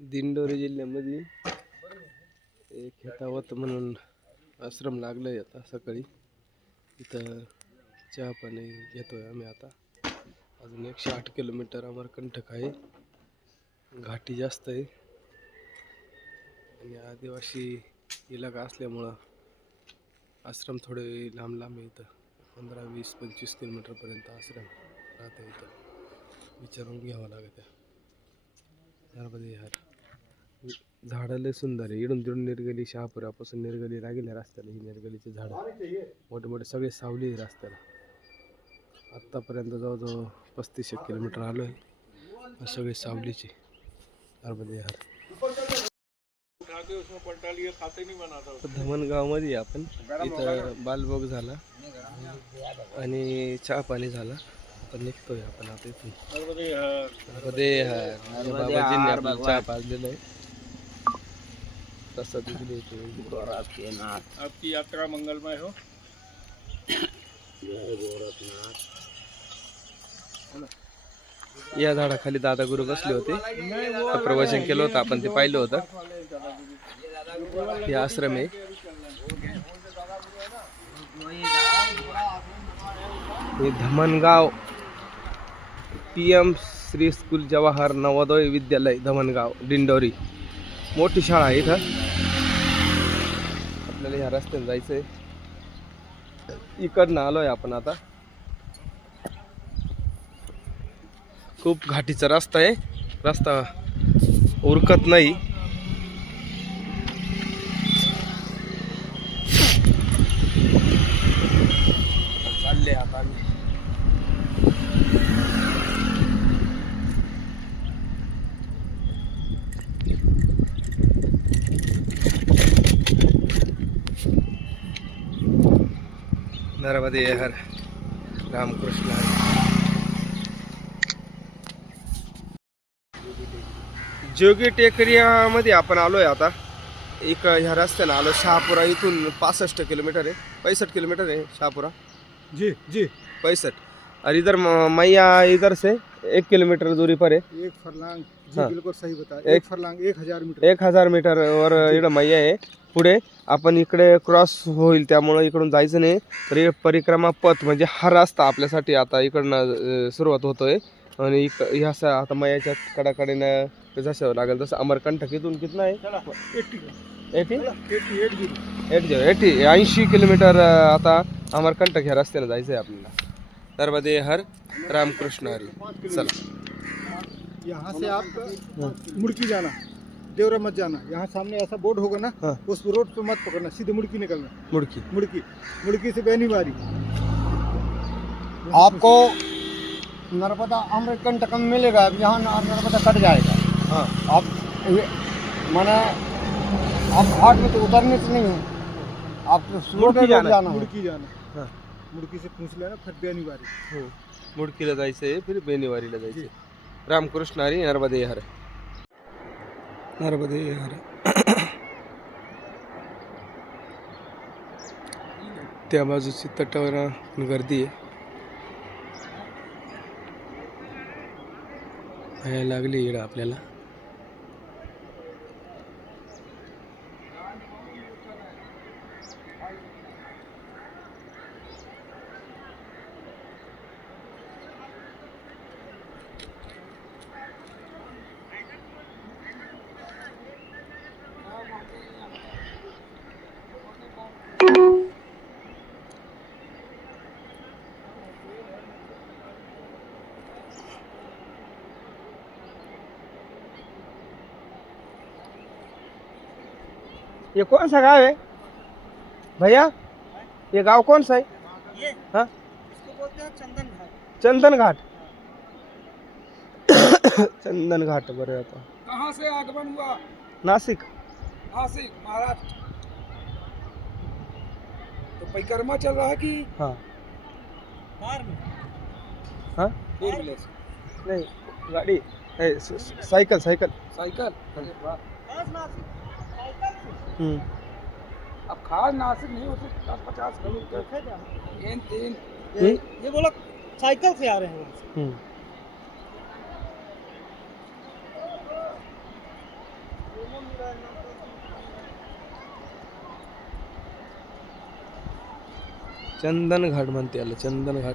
दिंडोरी जिल्ह्यामध्ये एक हेतावत म्हणून आश्रम लागलाय आता सकाळी. इथं चहा पाणी घेतोय आम्ही आता. अजून 108 किलोमीटर अमरकंटक आहे. घाटी जास्त आहे आणि आदिवासी इलाका असल्यामुळं आश्रम थोडे लांब लांब आहे. इथं 15, 20, 25 किलोमीटर पर्यंत आश्रम राहते. इथं विचारून घ्यावं लागतं. नर्मदे हर. झाडं लय सुंदर आहे. इडून तिडून निर्गली, शहापुरापासून निर्गली लागेल रस्त्याला. ही निर्गलीचे झाडं मोठे मोठे सगळे सावली आहे रस्त्याला. आत्तापर्यंत जवळजवळ 35 किलोमीटर आलो आहे. सगळे सावलीचे. नर्मदे हर. धमनगावमध्ये आपण इथं बालभोग झाला आणि चहा पाणी झाला. आता निघतोय आपण आता इथून. नर्मदे हर. बाबाजींनी आपल्याला चहा पाजलेला आहे. तसा दिली आपकी यात्रा मंगलमय हो. या झाडाखाली दादा गुरु बसले होते. प्रवचन केलं होतं आपण, ते पाहिलं होतं. हे आश्रम आहे. हे धमनगाव PM श्री स्कूल जवाहर नवोदय विद्यालय धमनगाव दिंडोरी. मोठी शाळा आहे इथं. आपल्याला ह्या रस्त्याने जायचंय. इकडनं आलोय आपण आता. खूप घाटीचा रस्ता आहे. रस्ता उरकत नाही. चालले आता आम्ही. नर्मदे हर. रामकृष्ण हरी. जोगी टेकरीमध्ये आपण आलोय आता. एक ह्या रस्त्यानं आलो. शहापुरा इथून 65 किलोमीटर आहे. 65 किलोमीटर है शाहपुरा. जी जी 65. और इधर मैया इधर से 1 किलोमीटर दूरी पर है. 1 फरलांग. जी हाँ. बिल्कुल सही बताया. 1 फरलांग 1000 मीटर. 1000 मीटर वर इकडं मैया आहे. पुढे आपण इकडे क्रॉस होईल, त्यामुळे इकडून जायचं नाही. तर हे परिक्रमा पथ म्हणजे हा रस्ता आपल्यासाठी आता इकडनं सुरुवात होतोय. आणि ह्या आता मैयाच्या कडाकडेनं जसं लागेल तसं अमरकंटक इथून कितना आहे. 80 किलोमीटर आता अमरकंटक ह्या रस्त्याने जायचं आहे आपल्याला. नर्मदे हर. रामकृष्ण हरी. चला. यहाँ से आप मुड़की जाना, देवरा मत जाना. यहाँ सामने ऐसा बोर्ड होगा ना, हाँ. उस रोड पे मत पकड़ना, सीधे मुड़की निकलना. मुड़की मुड़की से बेनीवारी. आपको नर्मदा अमरकंटक में मिलेगा. यहाँ नर्मदा कट जाएगा. हाँ. आप माने आप घाट में तो उतरने से नहीं है, आप तो स्लो मुड़की जाना है. मुड़की जाना. हाँ. मुड़की से पूछ लेना, फिर बेनीवारी. मुडकीला जायचं आहे, फिर बेनीवारीला जायचं आहे. रामकृष्ण हरी. नर्मदे हर. नर्मदे हर. त्या बाजूची तटावर गर्दी आहे. यायला लागली इकडं आपल्याला. ये कौन सा गाँव है भैया? ये गांव कौन सा है? ये हाँ, इसको बोलते हैं चंदन घाट. चंदन घाट. चंदन घाट. बरं आता कहाँ से आगमन हुआ? नाशिक. नासिक, महाराष्ट्र. तो परिक्रमा चल रहा है कि हाँ. कार में? हाँ. फोर व्हीलर से. नहीं, गाड़ी साइकिल. साइकिल. हाँ. नासिक. अब खास नासिक नहीं हो सकता. 50 किलोमीटर. ये बोला साइकिल से आ रहे हैं वहाँ से. चंदन घाट म्हणते याला, चंदन घाट.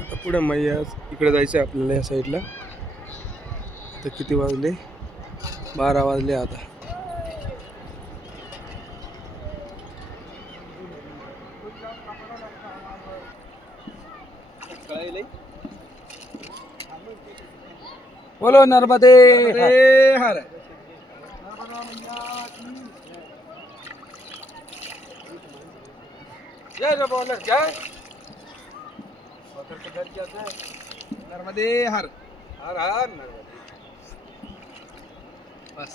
आता पुढे मैया इकडे जायचं आहे आपल्याला या साईडला. आता किती वाजले? 12 वाजले आता. बोलो नर्मदे हर. जय बोल जय नर्मदे हर हर हर नर्मदे. बस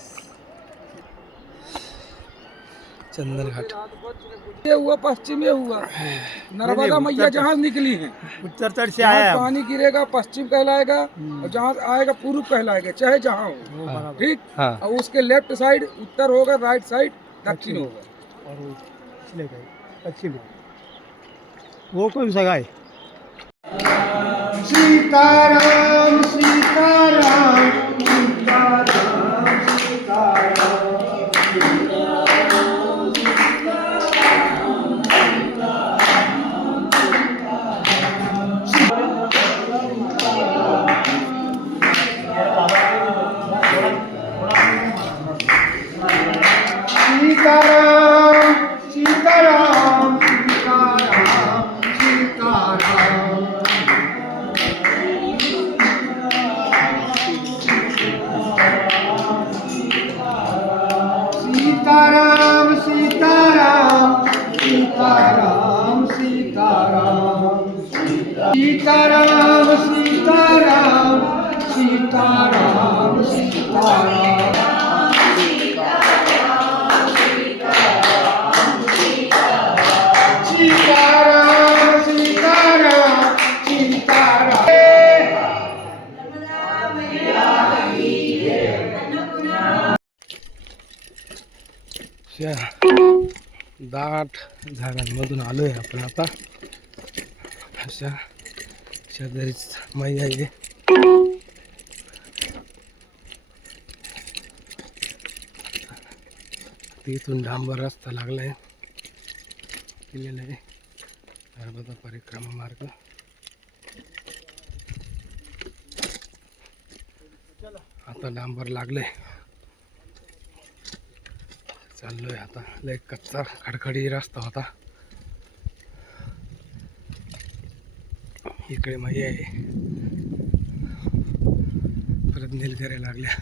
चंदन घाट. ये हुआ पश्चिम, ये हुआ नर्मदा मैया जहाँ निकली है उत्तर तट से जहाँ पानी गिरेगा पश्चिम कहलाएगा और जहाँ आएगा पूर्व कहलाएगा, चाहे जहाँ हो. ठीक. हाँ. और उसके लेफ्ट साइड उत्तर होगा, राइट साइड दक्षिण होगा. और पश्चिम वो कौन सा गाय? सीताराम सीताराम सीताराम सीताराम. सीताराम सीताराम सीताराम सीताराम सीताराम सीताराम सीताराम सीताराम सीताराम सीताराम सीताराम. दाट झाडांमधून आलोय आपण आता. अशा शेजारीच मैया आहे. तिथून डांबर रस्ता लागलाय केलेला आहे, नर्मदा परिक्रमा मार्ग. आता डांबर लागले, चाललोय आता. लय कच्चा खडखडी रस्ता होता. इकडे मैया आहे, परत नीलगिऱ्या लागल्या.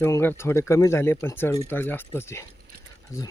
डोंगर थोडे कमी झाले पण चढ उतार जास्तच आहे अजून.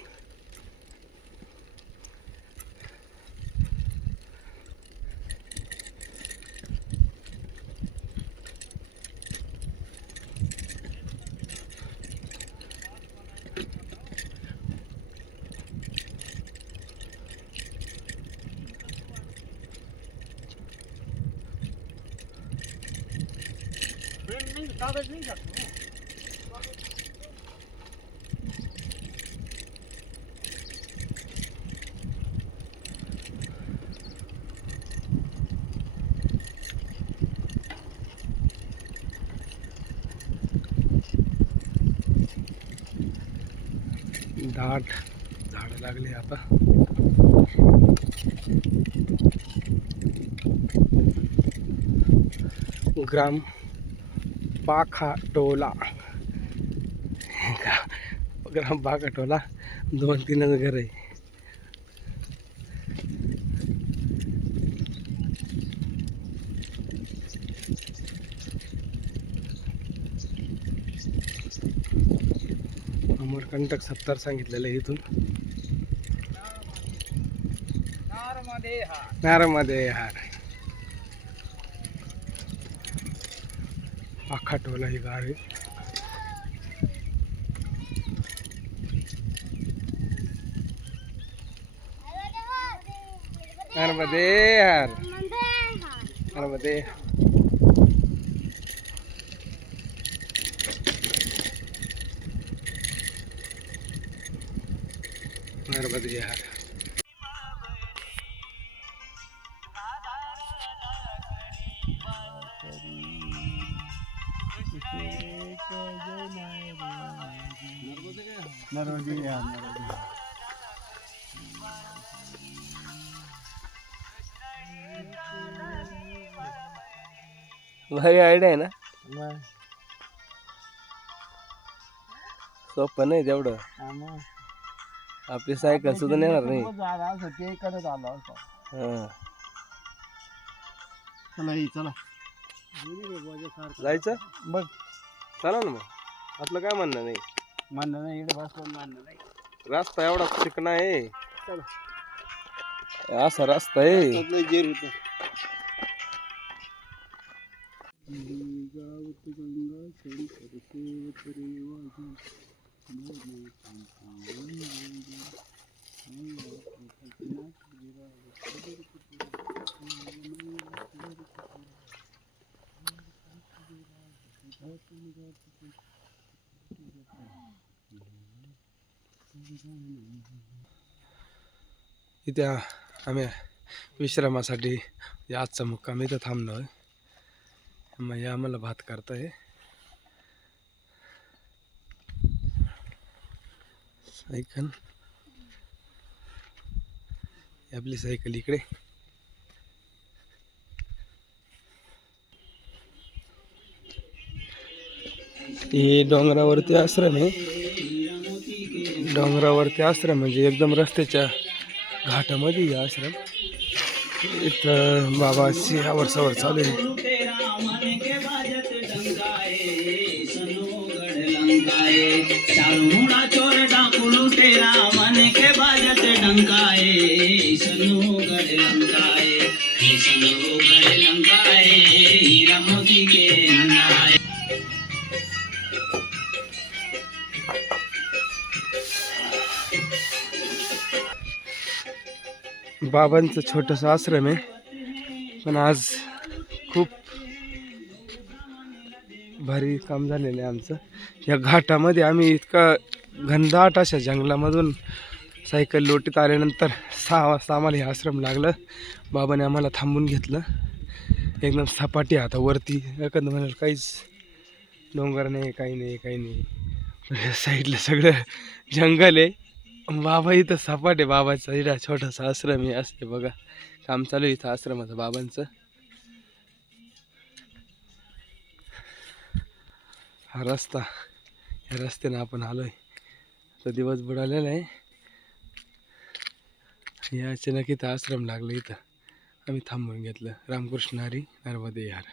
दाट झाडं लागली आता. ग्राम पाखाटोला, ग्राम पाखाटोला 2-3 घर आहे. अमरकंटक 70 सांगितलेलं आहे इथून. नर्मदे हार. पाखाटोला ही गाव आहे. नर्मदे हार नर्मदे. नर्मदे हार. नर्मदे विहार, नर्मदे विहार. भारी आयडिया आहे ना. मग सोपं नाही तेवढं. मग आपली सायकल सुद्धा नेणार नाही. झाला असं ते इकडे आलं असं. हा. चला ये, चला जायचं बघ. चला ना मग. आपलं काय म्हणणं नाही. मानलं नाही इकडे बसलं, मानलं नाही. रस्ता एवढा चिकना आहे. असा रस्ता आहे. जेर होतं. इथे आम्ही विश्रामासाठी आजचा मुक्काम इथं थांबलो आहे. मग आम्हाला भात करताय. सायकल, आपली सायकल इकडे. हे डोंगरावरती आश्रम आहे. डोंगरावरती आश्रम म्हणजे एकदम रस्त्याच्या घाटामध्ये हे आश्रम. इथं बाबाची आवरसावर चालू आहे. चोर डाकू लुटेरा मन के बाजत डंकाए सनु गढ़ लंकाए सनु गढ़ लंकाए हीरा मोती के नंदाए. बाबांचं छोटंसं आश्रम आहे. पण आज खूप भारी काम झालेलं आहे आमचं. या घाटामध्ये आम्ही इतका घनदाट अशा जंगलामधून सायकल लोटीत आल्यानंतर 6 वाजता आम्हाला हे आश्रम लागलं. बाबाने आम्हाला थांबून घेतलं. एकदम सपाटी आता वरती एखादं म्हणाल काहीच डोंगर नाही, काही नाही, काही नाही. साईडला सगळं जंगल आहे. बाबा इथं सपाट आहे. बाबाचा इथं छोटासा आश्रम आहे. असते बघा काम चालू आहे इथं आश्रमाचं बाबांचं. हा रस्ता, या रस्त्याने आपण आलोय. तर दिवस बुडालेला आहे. या अचानक इथं आश्रम लागलं. इथं आम्ही थांबून घेतलं. रामकृष्ण हरी, नर्मदे विहार.